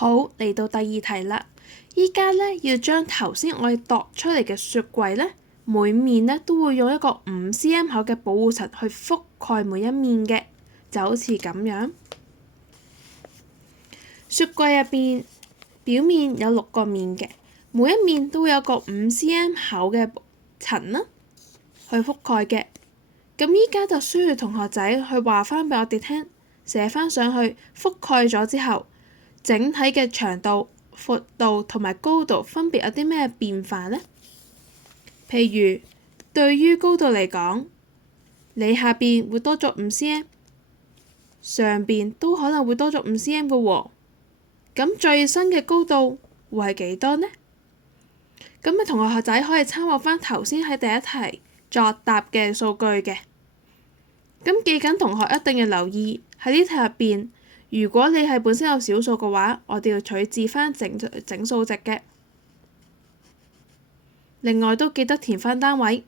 好，嚟到第二題啦。依家呢，要將頭先我哋度出嚟嘅雪櫃呢，每面呢都會用一個5cm 厚嘅保護層去覆蓋每一面嘅，就好似咁樣。雪櫃入邊表面有6個面嘅，每一面都會有個5cm 厚嘅層啦，去覆蓋嘅。咁依家就需要同學仔去話翻俾我哋聽，寫翻上去覆蓋咗之後，整體嘅長度、闊度同埋高度分別有啲咩變化呢？譬如對於高度嚟講，你下邊會多咗5cm，上邊都可能會多咗5cm嘅喎。咁最新嘅高度會係幾多呢？咁你同學仔可以參考翻頭先喺第一題作答嘅數據嘅。咁記緊同學一定要留意喺呢題入邊，如果你係本身有小數嘅話，我哋要取置翻整數值嘅。另外都記得填翻單位。